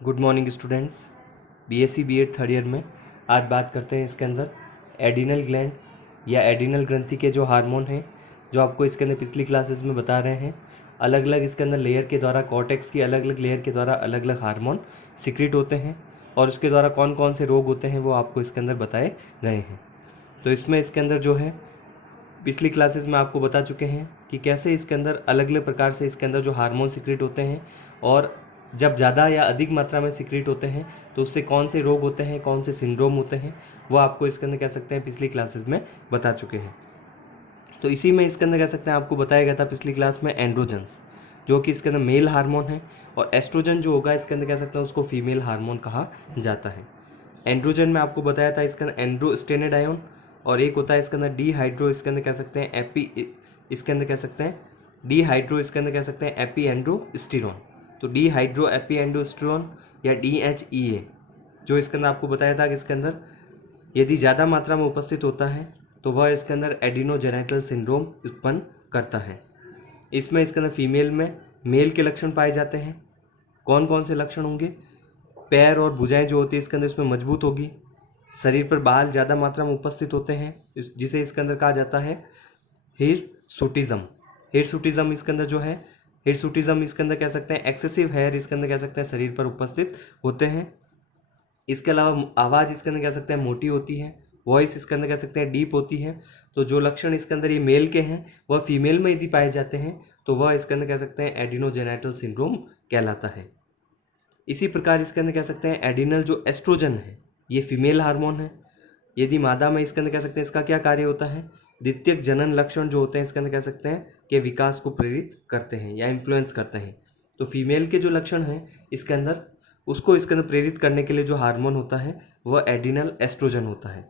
Good morning students. BSc BEd third year में आज बात करते हैं इसके अंदर एडिनल ग्लैंड या एडिनल ग्रंथि के जो हार्मोन हैं, जो आपको इसके अंदर पिछली क्लासेस में बता रहे हैं। अलग अलग इसके अंदर लेयर के द्वारा, कॉर्टेक्स की अलग अलग लेयर के द्वारा अलग अलग हार्मोन सिक्रीट होते हैं और उसके द्वारा कौन कौन से रोग होते हैं वो आपको इसके अंदर बताए गए हैं। तो इसमें इसके अंदर जो है पिछली क्लासेस में आपको बता चुके हैं कि कैसे इसके अंदर अलग अलग प्रकार से इसके अंदर जो हार्मोन सिक्रीट होते हैं और जब ज़्यादा या अधिक मात्रा में सिक्रीट होते हैं तो उससे कौन से रोग होते हैं, कौन से सिंड्रोम होते हैं, वो आपको इसके अंदर कह सकते हैं पिछली क्लासेस में बता चुके हैं। तो इसी में इसके अंदर कह सकते हैं आपको बताया गया था पिछली क्लास में एंड्रोजन्स, जो कि इसके अंदर मेल हार्मोन है, और एस्ट्रोजन जो होगा इसके अंदर कह सकते हैं उसको फीमेल हार्मोन कहा जाता है। एंड्रोजन में आपको बताया था इसके अंदर एंड्रोस्टेनेडायोन, और एक होता है इसके अंदर डीहाइड्रो, इसके अंदर कह सकते हैं इसके अंदर कह सकते हैं डीहाइड्रो, इसके अंदर कह सकते हैं एपी एंड्रोस्टेरोन। तो डीहाइड्रो एपी एंड्रोस्टेरोन या DHEA जो इसके अंदर आपको बताया था कि इसके अंदर यदि ज़्यादा मात्रा में उपस्थित होता है तो वह इसके अंदर एडिनोजेनिटल सिंड्रोम उत्पन्न करता है। इसमें इसके अंदर फीमेल में मेल के लक्षण पाए जाते हैं। कौन कौन से लक्षण होंगे? पैर और भुजाएं जो होती है इसके अंदर इसमें मजबूत होगी, शरीर पर बाल ज़्यादा मात्रा में उपस्थित होते हैं, जिसे इसके अंदर कहा जाता है हिरसुटिज्म। हिरसुटिज्म इसके अंदर जो है, हिरसुटिज्म इसके अंदर कह सकते हैं एक्सेसिव हेयर इसके अंदर कह सकते हैं शरीर पर उपस्थित होते हैं। इसके अलावा आवाज़ इसके अंदर कह सकते हैं मोटी होती है, वॉइस इसके अंदर कह सकते हैं डीप होती है। तो जो लक्षण इसके अंदर ये मेल के हैं वह फीमेल में यदि पाए जाते हैं तो वह इसके अंदर कह सकते हैं एडिनोजेनिटल सिंड्रोम कहलाता है। इसी प्रकार इसके अंदर कह सकते हैं एडिनल जो एस्ट्रोजन है ये फीमेल हार्मोन है। यदि मादा में इसके अंदर कह सकते हैं इसका क्या कार्य होता है? द्वितीयक जनन लक्षण जो होते हैं इसके अंदर कह सकते हैं कि विकास को प्रेरित करते हैं या इन्फ्लुएंस करते हैं। तो फीमेल के जो लक्षण हैं इसके अंदर, उसको इसके अंदर प्रेरित करने के लिए जो हार्मोन होता है वह एडिनल एस्ट्रोजन होता है,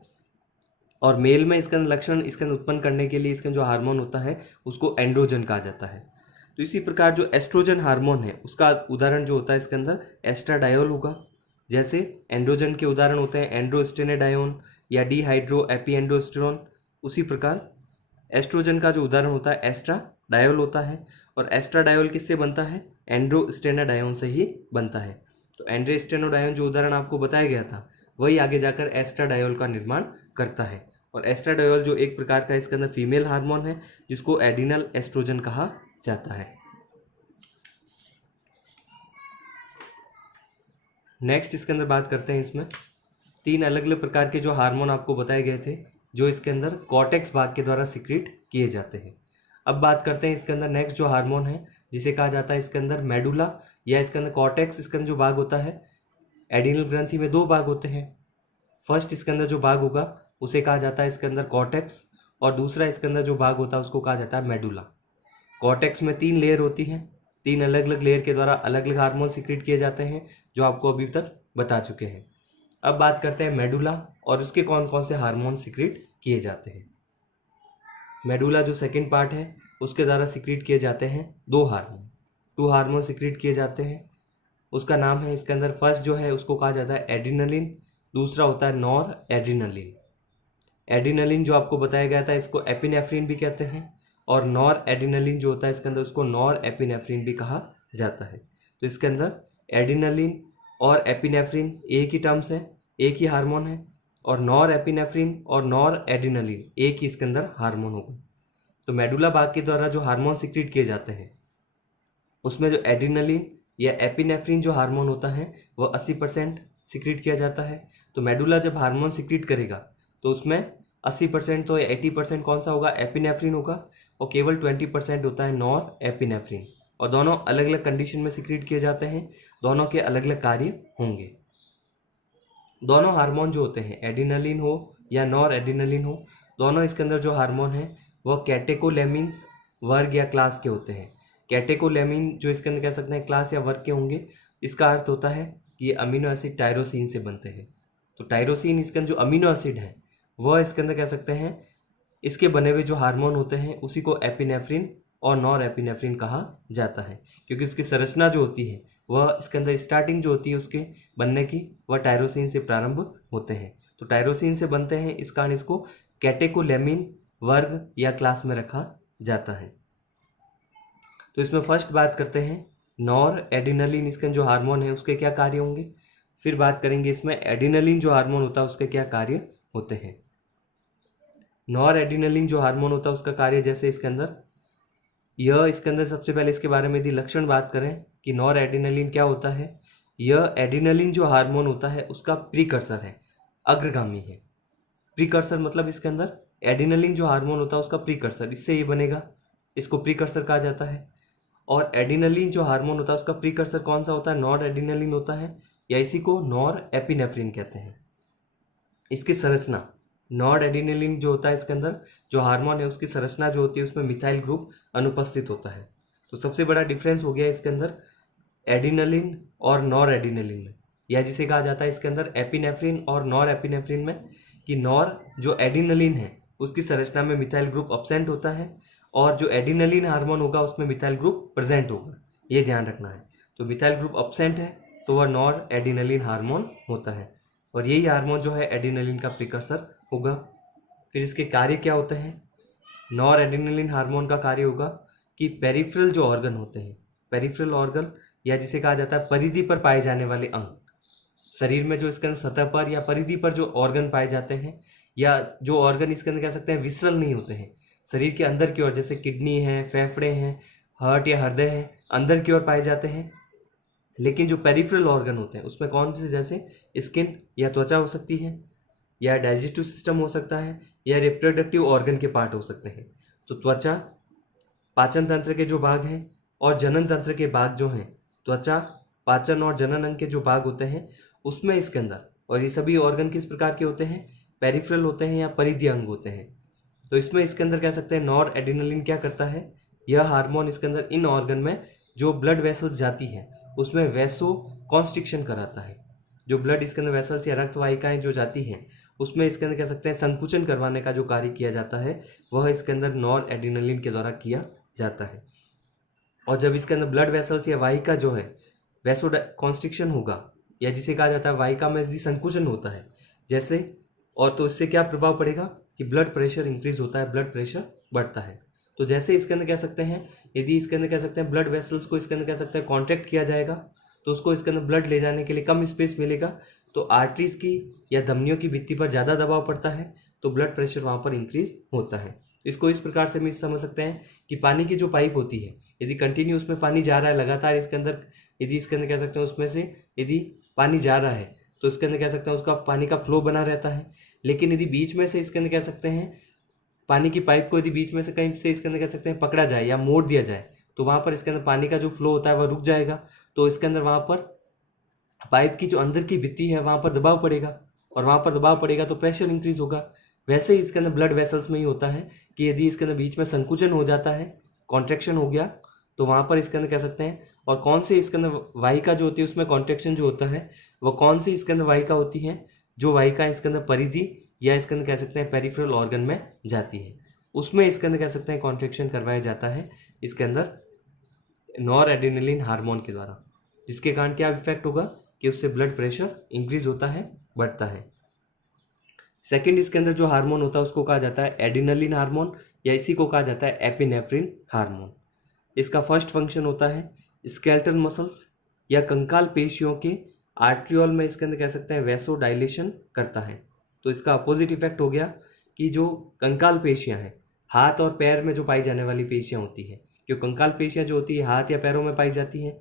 और मेल में इसके अंदर लक्षण इसके अंदर उत्पन्न करने के लिए इसका जो हार्मोन होता है उसको एंड्रोजन कहा जाता है। तो इसी प्रकार जो एस्ट्रोजन हार्मोन है उसका उदाहरण जो होता है इसके अंदर एस्ट्राडायोल होगा। जैसे एंड्रोजन के उदाहरण होते हैं एंड्रोस्टेनेडायोन या डीहाइड्रो एपीएंड्रोस्टेरोन, उसी प्रकार एस्ट्रोजन का जो उदाहरण होता है एस्ट्राडायोल होता है। और एस्ट्राडायोल किससे बनता है? एंड्रोस्टेनेडायोन से ही बनता है। तो एंड्रोस्टेनेडायोन जो उदाहरण आपको बताया गया था वही आगे जाकर एस्ट्राडायोल का निर्माण करता है। और एस्ट्राडायोल जो एक प्रकार का इसके अंदर फीमेल हार्मोन है जिसको एडिनल एस्ट्रोजन कहा जाता है। नेक्स्ट इसके अंदर बात करते हैं, इसमें तीन अलग अलग प्रकार के जो हार्मोन आपको बताए गए थे जो इसके अंदर कॉर्टेक्स भाग के द्वारा सिक्रीट किए जाते हैं। अब बात करते हैं इसके अंदर नेक्स्ट जो हार्मोन है जिसे कहा जाता है इसके अंदर मेडुला या इसके अंदर कॉर्टेक्स। इसके अंदर जो भाग होता है, एडिनल ग्रंथि में दो भाग होते हैं। फर्स्ट इसके अंदर जो भाग होगा उसे कहा जाता है इसके अंदर कॉर्टेक्स, और दूसरा इसके अंदर जो भाग होता है उसको कहा जाता है मेडुला। कॉर्टेक्स में 3 लेयर होती हैं, 3 अलग अलग लेयर के द्वारा अलग अलग हार्मोन सिक्रीट किए जाते हैं जो आपको अभी तक बता चुके हैं। अब बात करते हैं मेडुला और उसके कौन कौन से हार्मोन सिक्रीट किए जाते हैं। मेडुला जो सेकंड पार्ट है उसके द्वारा सिक्रीट किए जाते हैं 2 हार्मोन सिक्रीट किए जाते हैं। उसका नाम है इसके अंदर, फर्स्ट जो है उसको कहा जाता है एड्रिनलिन, दूसरा होता है नॉर एड्रिनलिन। एड्रिनलिन जो आपको बताया गया था इसको एपिनेफ्रिन भी कहते हैं, और नॉर एड्रिनलिन जो होता है इसके अंदर उसको नॉर एपिनेफ्रिन भी कहा जाता है। तो इसके अंदर एड्रिनलिन और एपिनेफ्रिन एक ही टर्म्स है, एक ही हार्मोन है, और नॉर एपिनेफ्रिन और नॉर एड्रिनलिन एक ही इसके अंदर हार्मोन होगा। तो मेडुला भाग के द्वारा जो हार्मोन सिक्रीट किए जाते हैं उसमें जो एड्रिनलिन या एपिनेफ्रिन जो हार्मोन होता है वह 80% सिक्रीट किया जाता है। तो मेडुला जब हार्मोन सिक्रीट करेगा तो उसमें 80% तो 80% कौन सा होगा? एपिनेफ्रिन होगा, और केवल 20% होता है नॉर एपिनेफ्रिन। और दोनों अलग अलग कंडीशन में सिक्रीट किए जाते हैं, दोनों के अलग अलग कार्य होंगे। दोनों हार्मोन जो होते हैं, एड्रिनलिन हो या नॉर एड्रिनलिन हो, दोनों इसके अंदर जो हार्मोन है वह कैटेकोलेमिन्स वर्ग या क्लास के होते हैं। कैटेकोलेमिन जो इसके अंदर कह सकते हैं क्लास या वर्ग के होंगे, इसका अर्थ होता है कि ये अमीनो एसिड टायरोसिन से बनते हैं। तो टायरोसिन इसके अंदर जो अमीनो एसिड है वह इसके अंदर कह सकते हैं इसके बने हुए जो हार्मोन होते हैं उसी को एपिनेफ्रिन और नॉर एपिनेफ्रिन कहा जाता है, क्योंकि उसकी संरचना जो होती है वह इसके अंदर स्टार्टिंग जो होती है उसके बनने की वह टायरोसिन से प्रारंभ होते हैं। तो टायरोसिन से बनते हैं, इस कारण इसको कैटेकोलेमिन वर्ग या क्लास में रखा जाता है। तो इसमें फर्स्ट बात करते हैं नॉर एडिनलिन इसका जो हार्मोन है उसके क्या कार्य होंगे, फिर बात करेंगे इसमें एडिनलिन जो हार्मोन होता है उसके क्या कार्य होते हैं। नॉर एडिनलिन जो हार्मोन होता है उसका कार्य जैसे इसके अंदर सबसे पहले इसके बारे में यदि लक्षण बात करें कि नॉर एडिनलिन क्या होता है, यह एडिनलिन जो हार्मोन होता है उसका प्रीकर्सर है, अग्रगामी है। प्रीकर्सर मतलब इसके अंदर एडिनलिन जो हार्मोन होता है उसका प्रीकर्सर, इससे ये बनेगा, इसको प्रीकर्सर कहा जाता है। और एडिनलिन जो हार्मोन होता है उसका प्रीकर्सर कौन सा होता है, नॉर एडिनलिन होता है, या इसी को नॉर एपिनेफ्रिन कहते हैं। इसकी संरचना, नॉर एडिनलिन जो होता है इसके अंदर जो हार्मोन है उसकी संरचना जो होती है उसमें मिथाइल ग्रुप अनुपस्थित होता है। तो सबसे बड़ा डिफरेंस हो गया इसके अंदर एडिनलिन और नॉर एडिनलिन में, या जिसे कहा जाता है इसके अंदर एपिनेफ्रिन और नॉर एपिनेफ्रिन में, कि नॉर जो एडिनलिन है उसकी संरचना में मिथाइल ग्रुप अब्सेंट होता है और जो एडिनलिन हार्मोन होगा उसमें मिथाइल ग्रुप प्रेजेंट होगा, ये ध्यान रखना है। तो मिथाइल ग्रुप अब्सेंट है तो वह नॉर एडिनलिन हार्मोन होता है, और यही हार्मोन जो है एडिनलिन का प्रिकर्सर होगा। फिर इसके कार्य क्या होते हैं, नॉर एडिनलिन हार्मोन का कार्य होगा कि पेरिफेरल जो ऑर्गन होते हैं, पेरिफेरल ऑर्गन या जिसे कहा जाता है परिधि पर पाए जाने वाले अंग, शरीर में जो इसके अंदर सतह पर या परिधि पर जो ऑर्गन पाए जाते हैं, या जो ऑर्गन इसके अंदर कह सकते हैं विसरल नहीं होते हैं, शरीर के अंदर की ओर, जैसे किडनी है, फेफड़े हैं, हार्ट या हृदय है, अंदर की ओर पाए जाते हैं। लेकिन जो पेरिफेरल ऑर्गन होते हैं उसमें कौन से, जैसे स्किन या त्वचा हो सकती है, या डाइजेस्टिव सिस्टम हो सकता है, या रिप्रोडक्टिव ऑर्गन के पार्ट हो सकते हैं। तो त्वचा, पाचन तंत्र के जो भाग हैं और जनन तंत्र के भाग जो हैं, त्वचा, पाचन और जनन अंग के जो भाग होते हैं उसमें इसके अंदर, और ये सभी ऑर्गन किस प्रकार के होते हैं, पेरिफेरल होते हैं या परिधीय अंग होते हैं। तो इसमें इसके अंदर कह सकते हैं नॉर एडिनलिन क्या करता है, यह हार्मोन इसके अंदर इन ऑर्गन में जो ब्लड वेसल्स जाती है उसमें वैसो कॉन्स्ट्रिक्शन कराता है। जो ब्लड इसके अंदर वेसल्स या रक्त वाहिकाएं जो जाती हैं उसमें इसके अंदर कह सकते हैं संकुचन करवाने का जो कार्य किया जाता है वह इसके अंदर नॉर एडिनलिन के द्वारा किया जाता है। और जब इसके अंदर ब्लड वेसल्स या वाहिका जो है वैसो कॉन्स्ट्रिक्शन होगा, या जिसे कहा जाता है वाहिका में यदि संकुचन होता है जैसे, और तो इससे क्या प्रभाव पड़ेगा कि ब्लड प्रेशर इंक्रीज होता है, ब्लड प्रेशर बढ़ता है। तो जैसे इसके अंदर कह सकते हैं, यदि इसके अंदर कह सकते हैं ब्लड वेसल्स को इसके अंदर कह सकते हैं कॉन्ट्रैक्ट किया जाएगा तो उसको इसके अंदर ब्लड ले जाने के लिए कम स्पेस मिलेगा, तो आर्टरीज की या धमनियों की भित्ति पर ज़्यादा दबाव पड़ता है तो ब्लड प्रेशर वहाँ पर इंक्रीज होता है। इसको इस प्रकार से हम समझ सकते हैं कि पानी की जो पाइप होती है, यदि कंटिन्यू उसमें पानी जा रहा है लगातार इसके अंदर, यदि इसके अंदर कह सकते हैं उसमें से यदि पानी जा रहा है तो इसके अंदर कह सकते हैं उसका पानी का फ्लो बना रहता है। लेकिन यदि बीच में से इसके अंदर कह सकते हैं पानी की पाइप को यदि बीच में से कहीं से इसके अंदर कह सकते हैं पकड़ा जाए या मोड़ दिया जाए तो वहाँ पर इसके अंदर पानी का जो फ्लो होता है वह रुक जाएगा, तो इसके अंदर वहाँ पर पाइप की जो अंदर की भित्ति है वहाँ पर दबाव पड़ेगा, और वहाँ पर दबाव पड़ेगा तो प्रेशर इंक्रीज होगा। वैसे ही इसके अंदर ब्लड वेसल्स में ही होता है कि यदि इसके अंदर बीच में संकुचन हो जाता है, कॉन्ट्रैक्शन हो गया, तो वहाँ पर इसके अंदर कह सकते हैं, और कौन सी इसके अंदर वाहिका जो होती है उसमें कॉन्ट्रैक्शन जो होता है वह कौन सी इसके अंदर वाहिका होती है, जो वाहिका इसके अंदर परिधि या इसके अंदर कह सकते हैं पेरिफेरल ऑर्गन में जाती है, उसमें इसके अंदर कह सकते हैं कॉन्ट्रैक्शन करवाया जाता है इसके अंदर नॉर एडिनलिन हार्मोन के द्वारा, जिसके कारण क्या इफेक्ट होगा कि उससे ब्लड प्रेशर इंक्रीज होता है, बढ़ता है। सेकंड इसके अंदर जो हार्मोन होता है उसको कहा जाता है एडिनलिन हार्मोन, या इसी को कहा जाता है एपिनेफ्रिन हार्मोन। इसका फर्स्ट फंक्शन होता है स्केलेटल मसल्स या कंकाल पेशियों के आर्ट्रियोल में इसके अंदर कह सकते हैं वैसो डायलेशन करता है। तो इसका अपोजिट इफेक्ट हो गया कि जो कंकाल पेशियां हैं, हाथ और पैर में जो पाई जाने वाली पेशियां होती हैं, क्योंकि कंकाल पेशियां जो होती है हाथ या पैरों में पाई जाती हैं,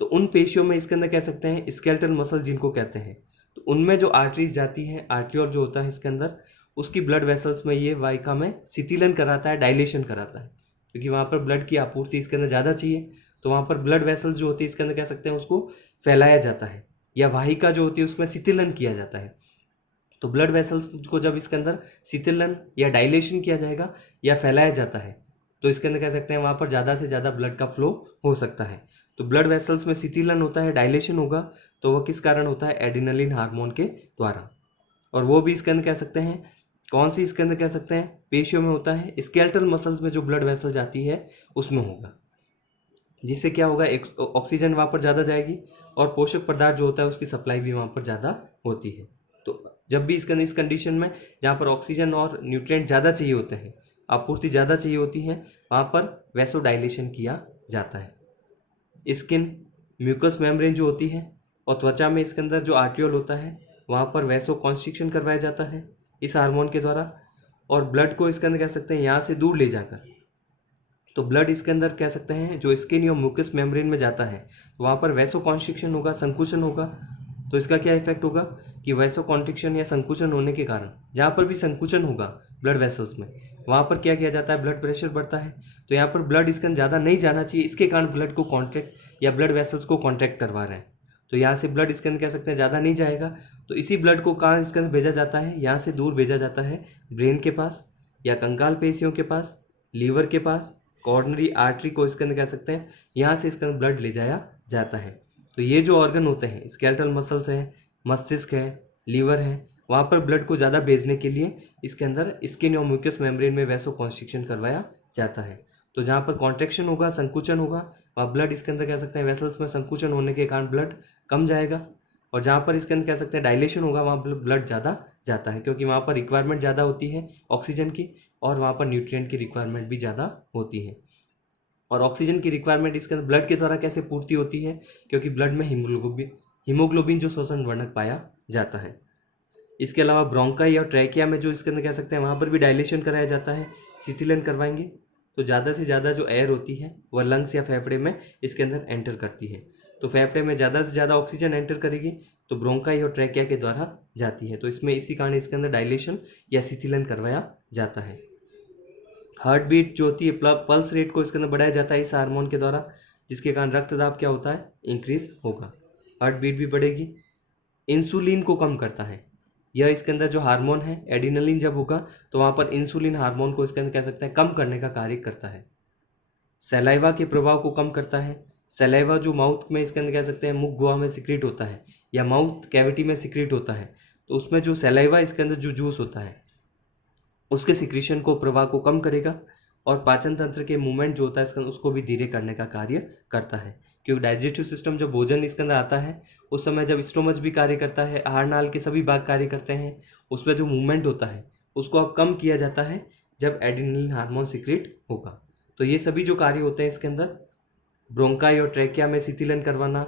तो उन पेशियों में इसके अंदर कह सकते हैं स्केलेटल मसल जिनको कहते हैं, तो उनमें जो आर्टरीज जाती हैं, आर्ट्रियोल जो होता है इसके अंदर, उसकी ब्लड वेसल्स में ये वाहिका में शिथिलन कराता है, डायलेशन कराता है, क्योंकि वहाँ पर ब्लड की आपूर्ति इसके अंदर ज़्यादा चाहिए, तो वहाँ पर ब्लड वेसल्स जो होती है इसके अंदर कह सकते हैं उसको फैलाया जाता है, या वाहिका जो होती है उसमें शिथिलन किया जाता है। तो ब्लड वेसल्स को जब इसके अंदर शिथिलन या डायलेशन किया जाएगा या फैलाया जाता है तो इसके अंदर कह सकते हैं वहाँ पर ज़्यादा से ज़्यादा ब्लड का फ्लो हो सकता है। तो ब्लड वेसल्स में शिथिलन होता है, डायलेशन होगा, तो वह किस कारण होता है, एडिनलिन हार्मोन के द्वारा। और वो भी इसके अंदर कह सकते हैं कौन सी इसके अंदर कह सकते हैं पेशियों में होता है, स्केलेटल मसल्स में जो ब्लड वेसल जाती है उसमें होगा, जिससे क्या होगा ऑक्सीजन वहाँ पर ज़्यादा जाएगी और पोषक पदार्थ जो होता है उसकी सप्लाई भी वहाँ पर ज़्यादा होती है। तो जब भी इसके इस कंडीशन में जहाँ पर ऑक्सीजन और न्यूट्रिएंट ज़्यादा चाहिए होते हैं, आपूर्ति ज़्यादा चाहिए होती है, वहाँ पर वैसो डायलेशन किया जाता है। स्किन, म्यूकस मेम्ब्रेन जो होती है, और त्वचा में इसके अंदर जो आर्ट्रियोल होता है वहाँ पर वैसो कॉन्स्ट्रिक्शन करवाया जाता है इस हार्मोन के द्वारा। और ब्लड को इसके अंदर कह सकते हैं यहाँ से दूर ले जाकर, तो ब्लड इसके अंदर कह सकते हैं जो स्किन या म्यूकस मेम्ब्रेन में जाता है तो वहाँ पर वैसो कॉन्स्ट्रिक्शन होगा, संकुचन होगा। तो इसका क्या इफेक्ट होगा कि वैसो कॉन्स्ट्रिक्शन या संकुचन होने के कारण जहाँ पर भी संकुचन होगा ब्लड वेसल्स में, वहाँ पर क्या किया जाता है, ब्लड प्रेशर बढ़ता है। तो यहाँ पर ब्लड इसके अंदर ज़्यादा नहीं जाना चाहिए, इसके कारण ब्लड को कॉन्ट्रैक्ट या ब्लड वेसल्स को कॉन्ट्रैक्ट करवा रहे हैं। तो यहाँ से ब्लड इसके अंदर कह सकते हैं ज़्यादा नहीं जाएगा, तो इसी ब्लड को कहाँ इसके अंदर भेजा जाता है, यहाँ से दूर भेजा जाता है ब्रेन के पास या कंकाल पेशियों के पास, लीवर के पास, कॉर्नरी आर्टरी को इसके अंदर कह सकते हैं यहाँ से इसके अंदर ब्लड ले जाया जाता है। तो ये जो ऑर्गन होते हैं, स्केलेटल मसल्स हैं, मस्तिष्क है, लीवर है, वहाँ पर ब्लड को ज़्यादा भेजने के लिए इसके अंदर स्किन और म्यूकस मेम्ब्रेन में वैसो कॉन्स्ट्रिक्शन करवाया जाता है। तो जहाँ पर कॉन्ट्रैक्शन होगा, संकुचन होगा, वहाँ ब्लड इसके अंदर कह सकते हैं वेसल्स में संकुचन होने के कारण ब्लड कम जाएगा। और जहाँ पर इसके अंदर कह सकते हैं डायलेशन होगा, वहाँ ब्लड ज़्यादा जाता है, क्योंकि वहाँ पर रिक्वायरमेंट ज़्यादा होती है ऑक्सीजन की, और वहाँ पर न्यूट्रिएंट की रिक्वायरमेंट भी ज़्यादा होती है। और ऑक्सीजन की रिक्वायरमेंट इसके अंदर ब्लड के द्वारा कैसे पूर्ति होती है, क्योंकि ब्लड में हीमोग्लोबिन जो शोषण वर्णक पाया जाता है। इसके अलावा ब्रोंकाई और ट्रैकिया में जो इसके अंदर कह सकते हैं वहाँ पर भी डायलेशन कराया जाता है, शीतलन करवाएंगे। तो ज़्यादा से ज़्यादा जो एयर होती है वह लंग्स या फेफड़े में इसके अंदर एंटर करती है। तो फेफड़े में ज़्यादा से ज़्यादा ऑक्सीजन एंटर करेगी तो ब्रोंकाई और ट्रैकिया के द्वारा जाती है। तो इसमें इसी कारण इसके अंदर डायलेशन या शीतलन करवाया जाता है। हार्ट बीट जो होती है, पल्स रेट को इसके अंदर बढ़ाया जाता है इस हार्मोन के द्वारा, जिसके कारण रक्तदाब क्या होता है, इंक्रीज होगा, हार्ट बीट भी बढ़ेगी। इंसुलिन को कम करता है यह इसके अंदर जो हार्मोन है, एडिनलिन जब होगा तो वहाँ पर इंसुलिन हार्मोन को इसके अंदर कह सकते हैं कम करने का कार्य करता है। सलाइवा के प्रभाव को कम करता है। सलाइवा जो माउथ में इसके अंदर कह सकते हैं मुख गुहा में सिक्रीट होता है या माउथ कैविटी में सिक्रीट होता है, तो उसमें जो सलाइवा इसके अंदर जो जूस होता है उसके सिक्रीशन को, प्रवाह को कम करेगा। और पाचन तंत्र के मूवमेंट जो होता है इसके अंदर उसको भी धीरे करने का कार्य करता है, क्योंकि डाइजेस्टिव सिस्टम जब भोजन इसके अंदर आता है उस समय जब स्टोमच भी कार्य करता है, आहार नाल के सभी भाग कार्य करते हैं, उसमें जो मूवमेंट होता है उसको अब कम किया जाता है जब एड्रेनलिन हार्मोन सिक्रेट होगा। तो ये सभी जो कार्य होते हैं इसके अंदर, ब्रोंकाई और ट्रैकिया में शीतलन करवाना,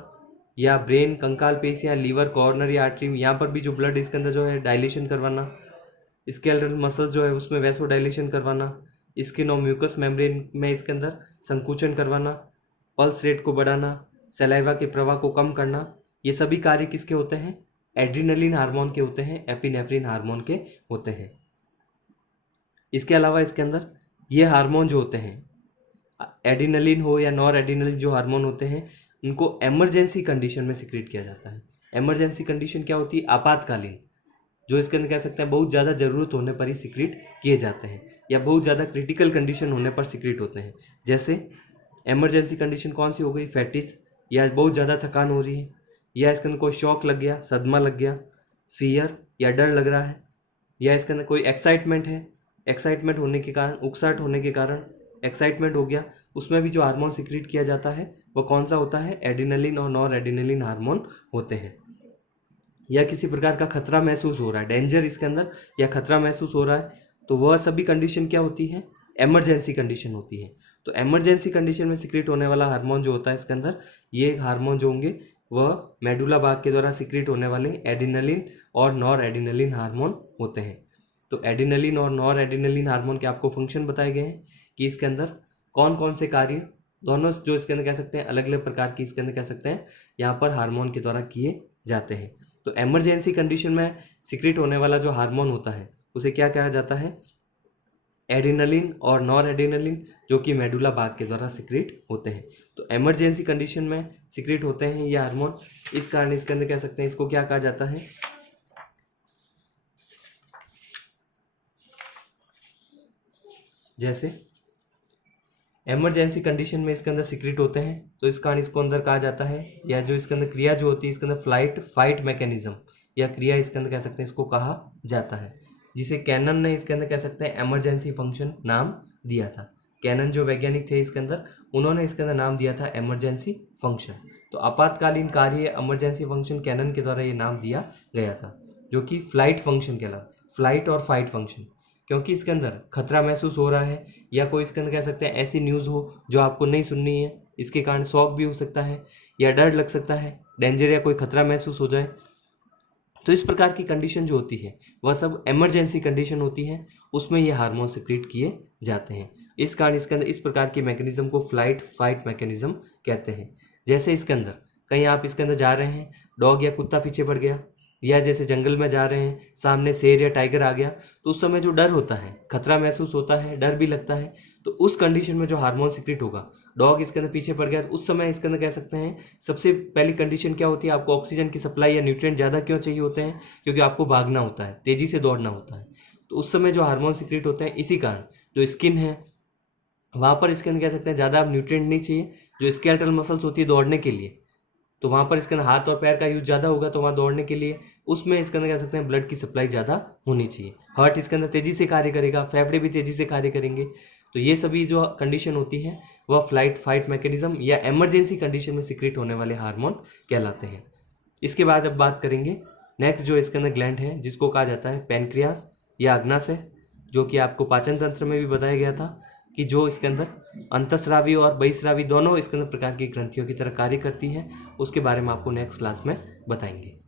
या ब्रेन, कंकाल पेशियाँ, लीवर, कॉर्नरी आर्टरी, यहाँ पर भी जो ब्लड इसके अंदर जो है डायलेशन करवाना, स्केलेटल मसल जो है उसमें वैसो डायलेशन करवाना, स्किन और म्यूकस मेम्ब्रेन में इसके अंदर संकुचन करवाना, पल्स रेट को बढ़ाना, सलाइवा के प्रवाह को कम करना, ये सभी कार्य किसके होते हैं, एड्रेनलिन हार्मोन के होते हैं, एपिनेफ्रिन हार्मोन के होते हैं। इसके अलावा इसके अंदर ये हार्मोन जो होते हैं, एड्रेनलिन हो या नॉर एड्रेनलिन जो हार्मोन होते हैं, उनको एमरजेंसी कंडीशन में सिक्रेट किया जाता है। एमरजेंसी कंडीशन क्या होती है, आपातकालीन, जो इसके अंदर कह सकते हैं बहुत ज़्यादा ज़रूरत होने पर ही सिक्रेट किए जाते हैं, या बहुत ज़्यादा क्रिटिकल कंडीशन होने पर सिक्रेट होते हैं। जैसे एमरजेंसी कंडीशन कौन सी हो गई, फैटिस, या बहुत ज़्यादा थकान हो रही है, या इसके अंदर कोई शॉक लग गया, सदमा लग गया, फियर या डर लग रहा है, या इसके अंदर कोई एक्साइटमेंट है, एक्साइटमेंट होने के कारण, उकसाहट होने के कारण एक्साइटमेंट हो गया, उसमें भी जो हार्मोन सिक्रेट किया जाता है वो कौन सा होता है, एड्रेनलिन और नॉर एड्रेनलिन हार्मोन होते हैं। या किसी प्रकार का खतरा महसूस हो रहा है, डेंजर इसके अंदर या खतरा महसूस हो रहा है, तो वह सभी कंडीशन क्या होती है, एमरजेंसी कंडीशन होती है। तो एमरजेंसी कंडीशन में सिक्रेट होने वाला हार्मोन जो होता है इसके अंदर, ये हार्मोन जो होंगे वह मेडुला भाग के द्वारा सिक्रेट होने वाले एड्रेनलिन और नॉर एड्रेनलिन हार्मोन होते हैं। तो एड्रेनलिन और नॉर एड्रेनलिन हार्मोन के आपको फंक्शन बताए गए हैं कि इसके अंदर कौन कौन से कार्य, दोनों जो इसके अंदर कह सकते हैं अलग अलग प्रकार की इसके अंदर कह सकते हैं यहाँ पर हार्मोन के द्वारा किए जाते हैं। तो एमरजेंसी कंडीशन में सिक्रेट होने वाला जो हार्मोन होता है उसे क्या कहा जाता है, एड्रेनलिन और नॉर एड्रेनलिन, जो कि मेडुला भाग के द्वारा सिक्रेट होते हैं। तो एमरजेंसी कंडीशन में सिक्रेट होते हैं ये हार्मोन, इस कारण इसके अंदर कह सकते हैं इसको क्या कहा जाता है, जैसे इमरजेंसी कंडीशन में इसके अंदर सिक्रेट होते हैं तो इस कारण इसको अंदर कहा जाता है, या जो इसके अंदर क्रिया जो होती है इसके अंदर फ्लाइट फाइट मैकेनिज्म या क्रिया इसके अंदर कह सकते हैं इसको कहा जाता है, जिसे कैनन ने इसके अंदर कह सकते हैं इमरजेंसी फंक्शन नाम दिया था। कैनन जो वैज्ञानिक थे इसके अंदर, उन्होंने इसके अंदर नाम दिया था इमरजेंसी फंक्शन। तो आपातकालीन कार्य इमरजेंसी फंक्शन कैनन के द्वारा ये नाम दिया गया था, जो कि फ्लाइट फंक्शन कहलाता, फ्लाइट और फाइट फंक्शन, क्योंकि इसके अंदर खतरा महसूस हो रहा है या कोई इसके अंदर कह सकते हैं ऐसी न्यूज़ हो जो आपको नहीं सुननी है, इसके कारण शॉक भी हो सकता है या डर लग सकता है, डेंजर या कोई खतरा महसूस हो जाए। तो इस प्रकार की कंडीशन जो होती है वह सब इमरजेंसी कंडीशन होती है, उसमें ये हार्मोन सिक्रीट किए जाते हैं। इस कारण इसके अंदर इस प्रकार के मैकेनिज्म को फ्लाइट फाइट मैकेनिज्म कहते हैं। जैसे इसके अंदर कहीं आप इसके अंदर जा रहे हैं, डॉग या कुत्ता पीछे पड़ गया, या जैसे जंगल में जा रहे हैं, सामने शेर या टाइगर आ गया, तो उस समय जो डर होता है, खतरा महसूस होता है, डर भी लगता है, तो उस कंडीशन में जो हार्मोन सिक्रीट होगा, डॉग इसके अंदर पीछे पड़ गया, तो उस समय इसके अंदर कह सकते हैं सबसे पहली कंडीशन क्या होती है, आपको ऑक्सीजन की सप्लाई या न्यूट्रिएंट ज़्यादा क्यों चाहिए होते हैं, क्योंकि आपको भागना होता है, तेज़ी से दौड़ना होता है। तो उस समय जो हार्मोन सिक्रीट होते हैं, इसी कारण जो स्किन है वहाँ पर इसके अंदर कह सकते हैं ज़्यादा न्यूट्रिएंट नहीं चाहिए। जो स्केलेटल मसल्स होती है दौड़ने के लिए, तो वहाँ पर इसके अंदर हाथ और पैर का यूज ज़्यादा होगा, तो वहाँ दौड़ने के लिए उसमें इसके अंदर कह सकते हैं ब्लड की सप्लाई ज़्यादा होनी चाहिए। हार्ट इसके अंदर तेज़ी से कार्य करेगा, फेफड़े भी तेज़ी से कार्य करेंगे। तो ये सभी जो कंडीशन होती है वह फ्लाइट फाइट मैकेनिज्म या इमरजेंसी कंडीशन में सिक्रीट होने वाले हार्मोन कहलाते हैं। इसके बाद अब बात करेंगे नेक्स्ट जो इसके अंदर ग्लैंड है, जिसको कहा जाता है पैनक्रियास या अग्नाशय, जो कि आपको पाचन तंत्र में भी बताया गया था कि जो इसके अंदर अंतःस्रावी और बहिस्रावी दोनों इसके अंदर प्रकार की ग्रंथियों की तरह कार्य करती हैं। उसके बारे में आपको नेक्स्ट क्लास में बताएंगे।